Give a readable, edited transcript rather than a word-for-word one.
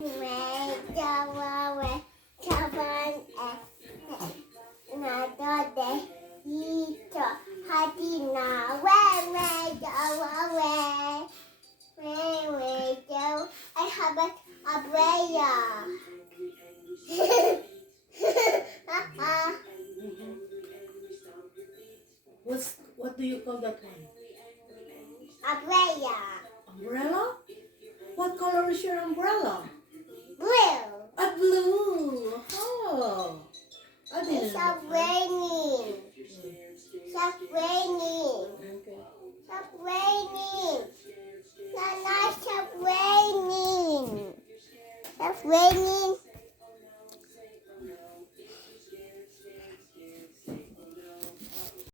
I have a prayer. What do you call that one? A prayer. Umbrella? What color is your umbrella? Blue. A blue. Oh, I didn't It's know. raining. It's raining. Okay. It's raining. Nana, it's raining. It's raining.